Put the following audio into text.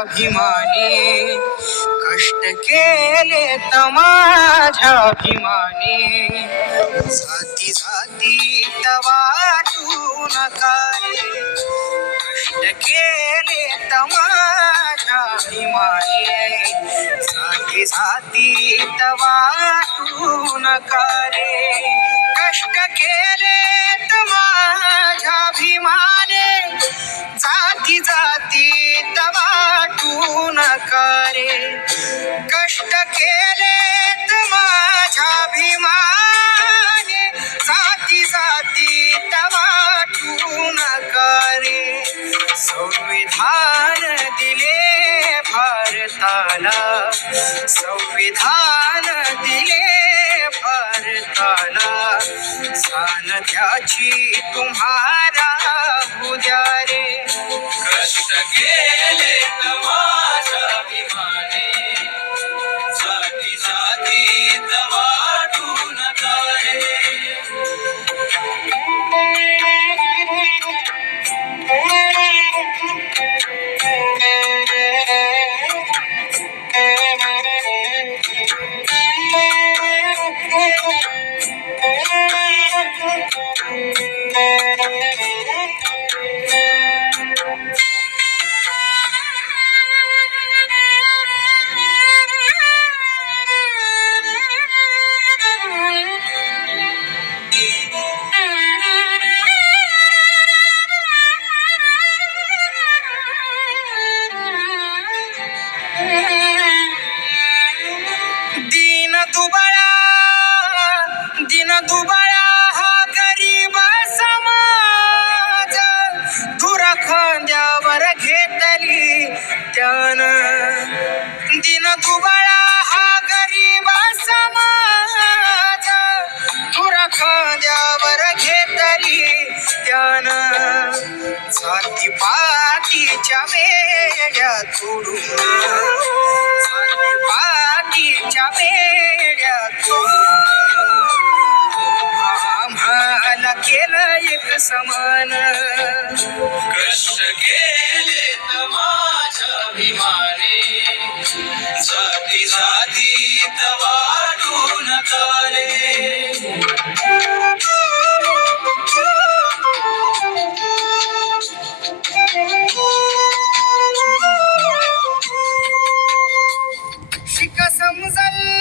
माझ्याभिमानी कष्ट केले तर माझ्याभिमानी जाती जाती वाटू नका रे कष्ट केले तर माझ्याभिमानी जाती जाती वाटू नका रे कष्ट केले तर माझ्याभिमानी जाती जाती वाटू नका रे कष्ट केले माझ्याभिमाने जाती जाती वाटू नका रे संविधान दिले भारताला संविधान दिले भारताला जाण त्याची तुम्हाला उद्या रे कष्ट केले तर माझ्याभिमानी जाती जाती वाटू नका रे दिन दुबळा हा गरीब समाज दूर खांद्यावर घेतली त्यानं दिन दुबळा हा गरीब समाज दूर खांद्यावर घेतली त्यानं जाती पातीच्या वेड्या तोडून जाती पातीच्या वेड्या तोडून आम्हाला केलं एक समान कष्ट केले तर माझ्याभिमानी जाती जाती वाटू नका रे शिक समजल